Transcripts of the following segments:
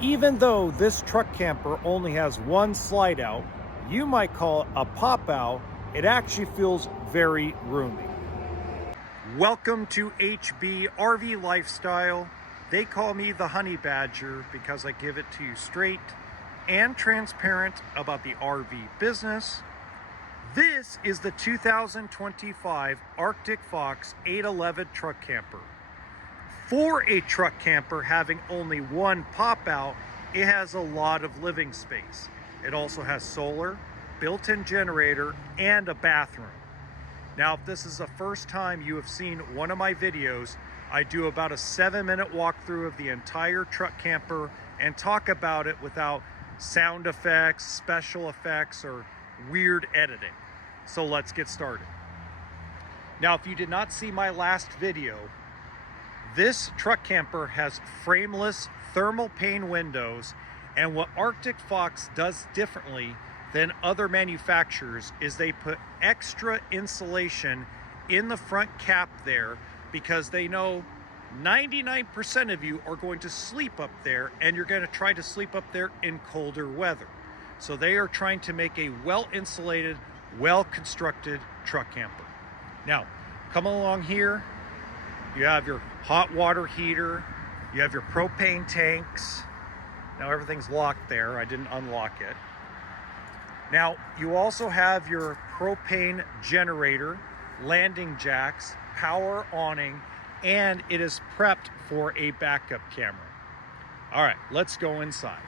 Even though this truck camper only has one slide out, you might call it a pop out, it actually feels very roomy. Welcome to HB RV Lifestyle. They call me the Honey Badger because I give it to you straight and transparent about the RV business. This is the 2025 Arctic Fox 811 truck camper. For a truck camper having only one pop out, it has a lot of living space. It also has solar, built-in generator, and a bathroom. Now, if this is the first time you have seen one of my videos, I do about a 7-minute walkthrough of the entire truck camper and talk about it without sound effects, special effects, or weird editing. So let's get started. Now, if you did not see my last video, this truck camper has frameless thermal pane windows, and what Arctic Fox does differently than other manufacturers is they put extra insulation in the front cap there because they know 99% of you are going to sleep up there, and you're going to try to sleep up there in colder weather. So they are trying to make a well-insulated, well-constructed truck camper. Now, come along here. You have your hot water heater. You have your propane tanks. Now everything's locked there. I didn't unlock it. Now, you also have your propane generator, landing jacks, power awning, and it is prepped for a backup camera. All right, let's go inside.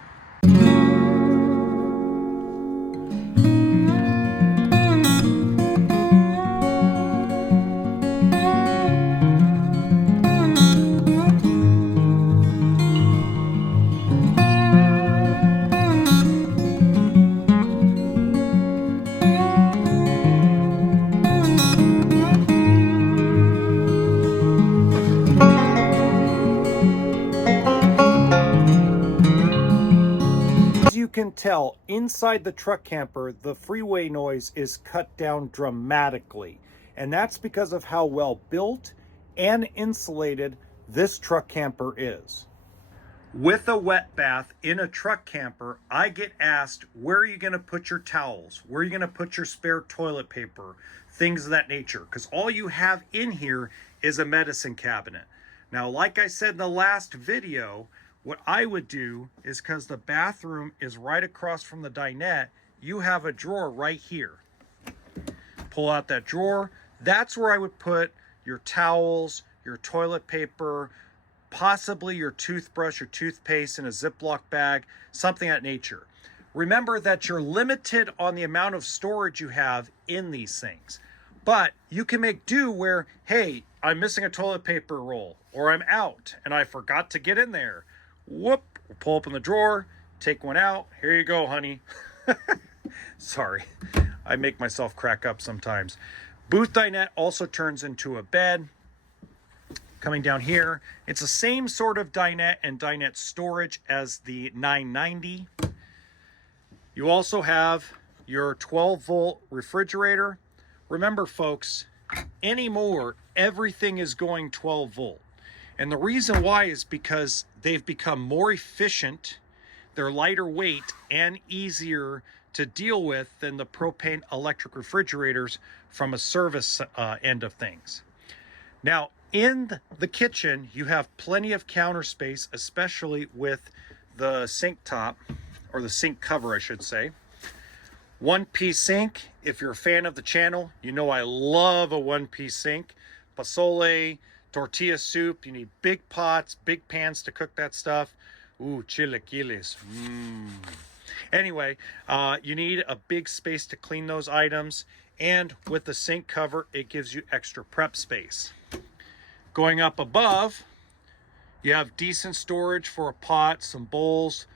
As you can tell, inside the truck camper, the freeway noise is cut down dramatically. And that's because of how well built and insulated this truck camper is. With a wet bath in a truck camper, I get asked, where are you going to put your towels? Where are you going to put your spare toilet paper? Things of that nature. Because all you have in here is a medicine cabinet. Now, like I said in the last video, what I would do is, because the bathroom is right across from the dinette, you have a drawer right here. Pull out that drawer. That's where I would put your towels, your toilet paper, possibly your toothbrush or toothpaste in a Ziploc bag, something of that nature. Remember that you're limited on the amount of storage you have in these things. But you can make do where, hey, I'm missing a toilet paper roll, or I'm out and I forgot to get in there. Whoop, pull open the drawer, take one out. Here you go, honey. Sorry, I make myself crack up sometimes. Booth dinette also turns into a bed. Coming down here, it's the same sort of dinette and dinette storage as the 990. You also have your 12-volt refrigerator. Remember, folks, anymore, everything is going 12 volt. And the reason why is because they've become more efficient, they're lighter weight, and easier to deal with than the propane electric refrigerators from a service end of things. Now, in the kitchen, you have plenty of counter space, especially with the sink top, or the sink cover, I should say. One-piece sink. If you're a fan of the channel, you know I love a one-piece sink. Pozole, tortilla soup. You need big pots, big pans to cook that stuff. Ooh, chilaquiles. Anyway, you need a big space to clean those items. And with the sink cover, it gives you extra prep space. Going up above, you have decent storage for a pot, some bowls,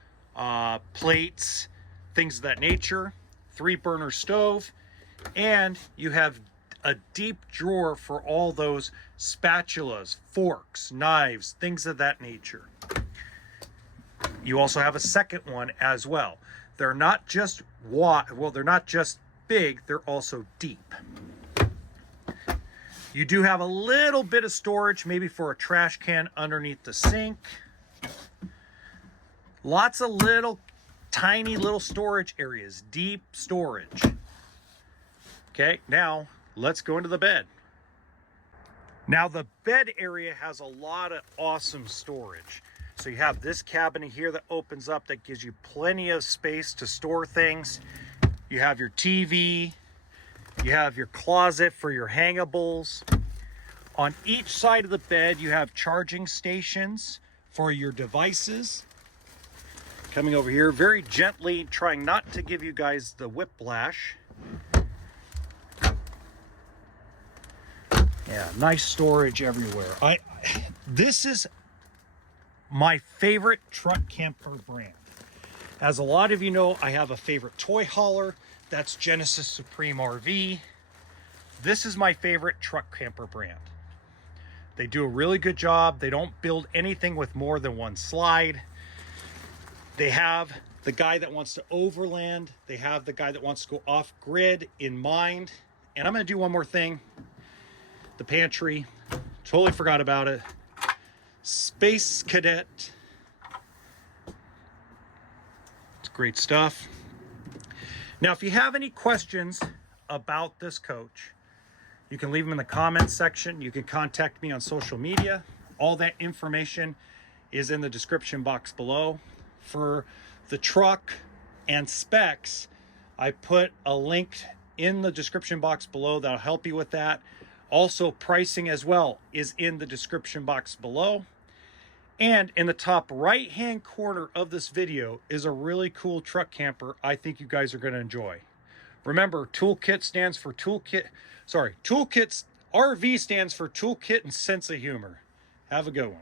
plates, things of that nature. 3-burner stove, and you have a deep drawer for all those spatulas, forks, knives, things of that nature. You also have a second one as well. They're not just they're not just big, they're also deep. You do have a little bit of storage, maybe for a trash can underneath the sink. Lots of little, tiny little storage areas, deep storage. Okay, now let's go into the bed. Now the bed area has a lot of awesome storage. So you have this cabinet here that opens up that gives you plenty of space to store things. You have your TV, you have your closet for your hangables. On each side of the bed, you have charging stations for your devices. Coming over here, very gently, trying not to give you guys the whiplash. Yeah, nice storage everywhere. This is my favorite truck camper brand. As a lot of you know, I have a favorite toy hauler. That's Genesis Supreme RV. This is my favorite truck camper brand. They do a really good job. They don't build anything with more than one slide. They have the guy that wants to overland. They have the guy that wants to go off grid in mind. And I'm gonna do one more thing. The pantry, totally forgot about it. Space Cadet. It's great stuff. Now, if you have any questions about this coach, you can leave them in the comments section. You can contact me on social media. All that information is in the description box below. For the truck and specs, I put a link in the description box below that'll help you with that. Also, pricing as well is in the description box below. And in the top right hand corner of this video is a really cool truck camper I think you guys are going to enjoy. Remember, toolkit stands for toolkit. Sorry, toolkits, RV stands for toolkit and sense of humor. Have a good one.